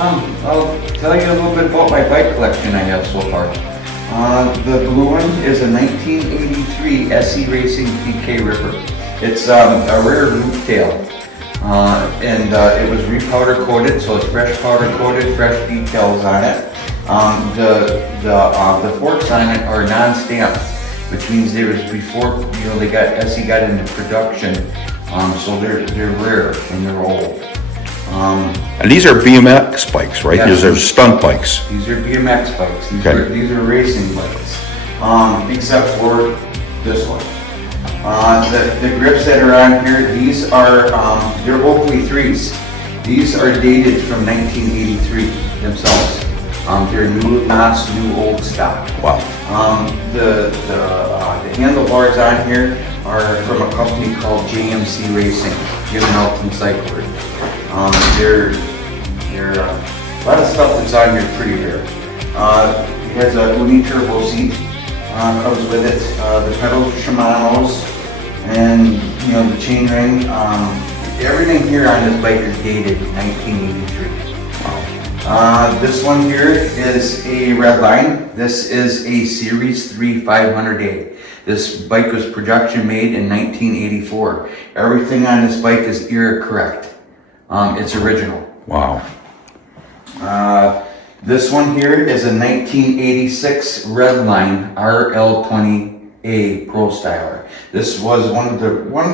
I'll tell you a little bit about my bike collection I have so far. The blue one is a 1983 SE Racing PK Ripper. It's a rare loop tail, and it was repowder coated, so it's fresh powder coated, fresh details on it. The forks on it are non-stamped, which means they was before they got SE got into production, so they're rare and they're old. And these are BMX bikes, right? Yes. These are stunt bikes. These are BMX bikes. These are racing bikes, except for this one. The grips that are on here, these are they're Oakley 3s. These are dated from 1983 themselves. They're new knots, new old stock. Wow. The handlebars on here are from a company called JMC Racing, Jim Elton Cycler. They're a lot of stuff that's on here pretty rare. It has a Uni turbo seat, comes with it. The pedals are Shimano's, and the chain ring. Everything here on this bike is dated 1983. This one here is a Redline. This is a Series 3 500A. This bike was production made in 1984. Everything on this bike is era correct. It's original. Wow. This one here is a 1986 Redline RL20A Pro Styler. This was one of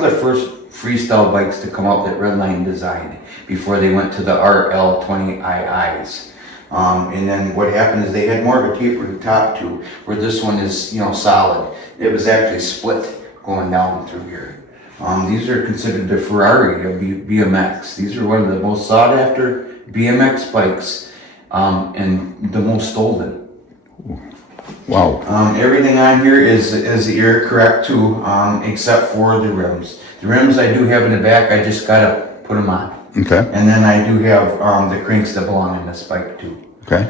the first freestyle bikes to come out that Redline designed before they went to the RL20IIs. And then what happened is they had more of a tapering top too, where this one is solid. It was actually split going down through here. These are considered the Ferrari of BMX. These are one of the most sought after BMX bikes, and the most stolen. Wow. Everything on here is era correct too, except for the rims. The rims I do have in the back, I just gotta put them on. Okay. And then I do have the cranks that belong in this bike too. Okay.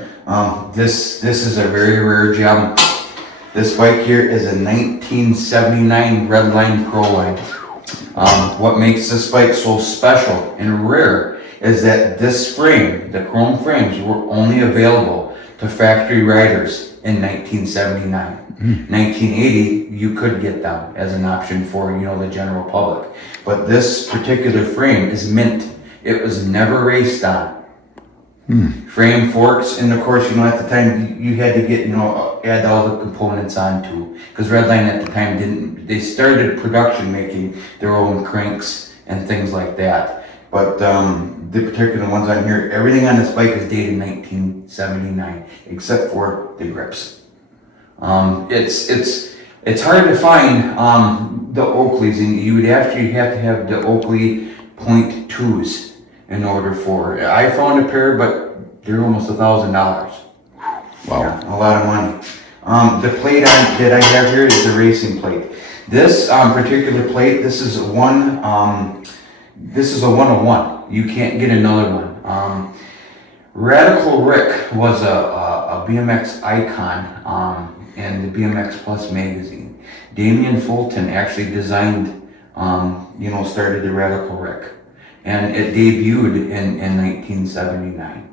This is a very rare gem. This bike here is a 1979 Redline Pro Line. What makes this bike so special and rare is that this frame, the chrome frames, were only available to factory riders in 1979. 1980, you could get them as an option for the general public. But this particular frame is mint. It was never raced on. Frame, forks, and of course, at the time you had to get, add all the components onto, because Redline at the time they started production making their own cranks and things like that. But the particular ones on here, everything on this bike is dated 1979, except for the grips. It's hard to find the Oakleys, and you would actually have to have the Oakley .2s in order for. I found a pair, but they're almost $1,000. Wow. Yeah, a lot of money. The plate that I have here is the racing plate. This particular plate, this is a 101. You can't get another one. Radical Rick was a BMX icon in the BMX Plus magazine. Damian Fulton actually designed, started the Radical Rick. And it debuted in 1979.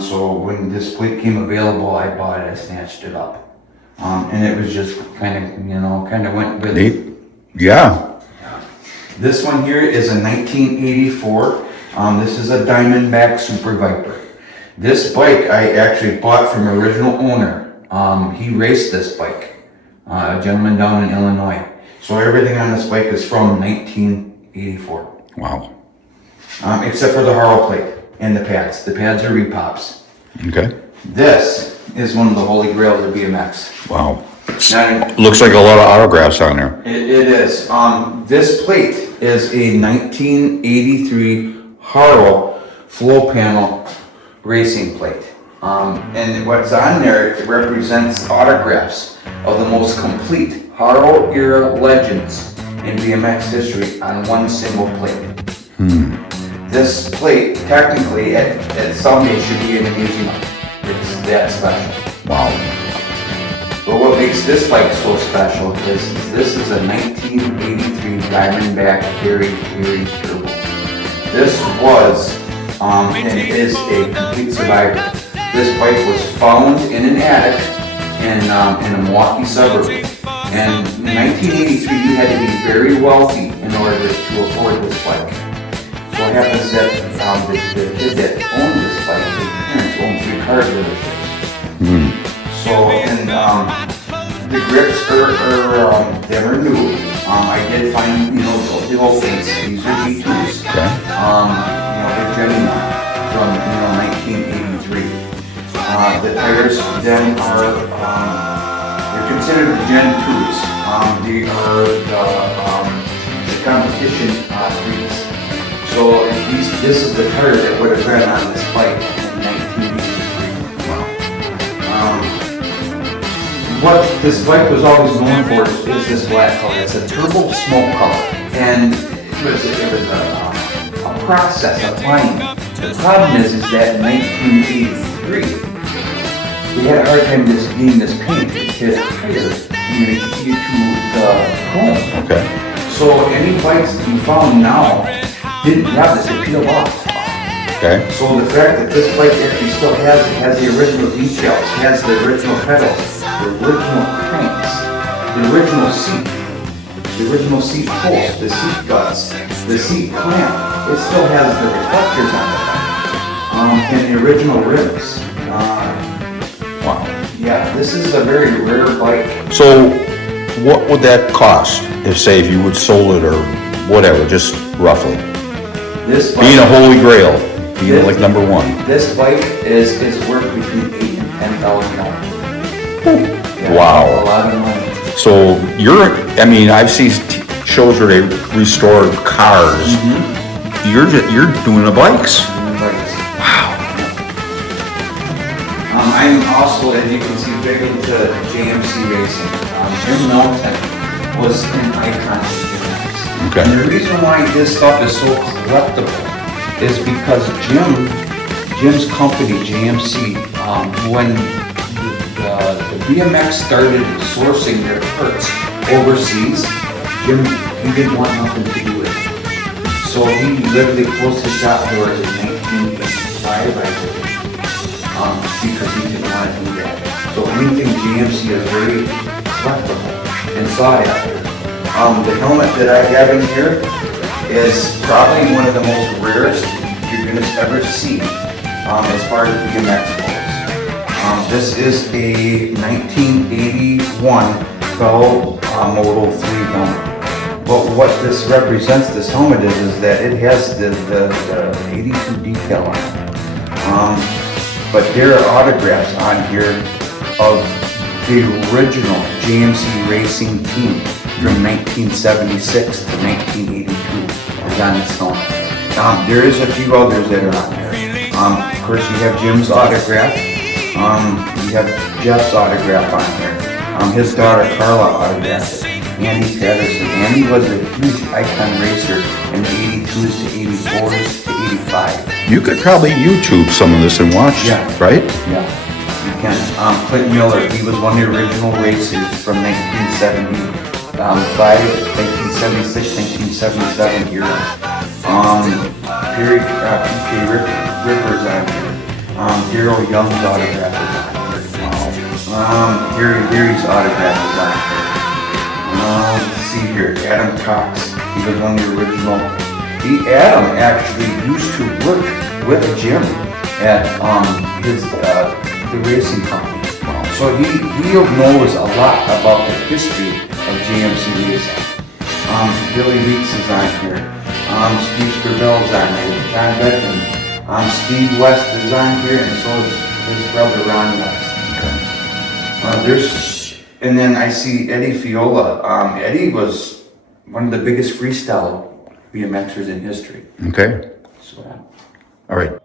So when this plate came available, I bought it, I snatched it up. And it was just kind of went with it. Yeah. This one here is a 1984. This is a Diamondback Super Viper. This bike I actually bought from original owner. He raced this bike, a gentleman down in Illinois. So everything on this bike is from 1984. Wow. Except for the Harrow plate and the pads. The pads are repops. Okay. This is one of the holy grails of BMX. Wow. Now, Looks like a lot of autographs on there. it is. This plate is a 1983 Harrow flow panel racing plate. And what's on there, it represents autographs of the most complete Harrow era legends in BMX history on one single plate. This plate, technically, at someday should be in a museum. It's that special. Wow. But what makes this bike so special is this is a 1983 Diamondback Very Turbo. This was and is a complete survivor. This bike was found in an attic in a Milwaukee suburb. And in 1983, you had to be very wealthy in order to afford this bike. So what happens is that the kid that owned this bike, his parents owned 3 car dealerships. So, and the grips they were new. I did find, the old things. These are G2s. Okay. They're genuine from, 1983. The tires then are, they're considered Gen 2s. They are the competition 3s. So this is the tire that would have been on this bike in 1983. What this bike was always known for is this black color. It's a turbo smoke color, and it was a process applying it. The problem is that in 1983, we had a hard time getting this paint to hit higher you to the chrome. Okay. So any bikes that you found now didn't have this, it peeled off. Okay. So the fact that this bike actually still has the original details, has the original pedals, the original cranks, the original seat post, the seat guts, the seat clamp, it still has the reflectors on it, and the original ribs. Wow. Yeah, this is a very rare bike. So what would that cost if you would sold it or whatever, just roughly? This bike, Being a holy grail, being like number one. This bike is worth between $8,000 and $10,000. Yeah, Wow. a lot of money. So I've seen shows where they restore cars. You're doing the bikes. Wow. I'm also, as you can see, big into JMC racing. Jim Melton was an icon of BMX. Okay. And the reason why this stuff is so collectible is because Jim's company, JMC, when the BMX started sourcing their parts overseas, he didn't want nothing to do with it. So he literally closed his shop doors in 1985, I believe, because he didn't want to do that. So anything GMC is very collectible and sought after. The helmet that I have in here is probably one of the most rarest you're going to ever see as far as BMX goes. This is a 1981 Bell Moto 3 helmet. But what this represents, this helmet is that it has the 82 decal on it. But there are autographs on here of the original GMC racing team from 1976 to 1982 is on this helmet. There is a few others that are on there. Of course, you have Jim's autograph. You have Jeff's autograph on here. His daughter Carla autographed it. Andy Patterson. Andy was a huge icon racer in the 82s to 84s to 85. You could probably YouTube some of this and watch, right? Yeah, you can. Clint Miller, he was one of the original racers from 1975, 1976, 1977 era. PK Ripper's on here. Daryl Young's autograph is on here. Gary's autograph is on here. Let's see here, Adam Cox. He was one of the original. Adam actually used to work with Jim at the racing company. So he knows a lot about the history of GMC racing. Billy Weeks is on here. Steve Scribell's on here. John Beckman. Steve West is on here, and so is his brother Ron West. And then I see Eddie Fiola. Eddie was one of the biggest freestyle BMXers in history. Okay. So, All right.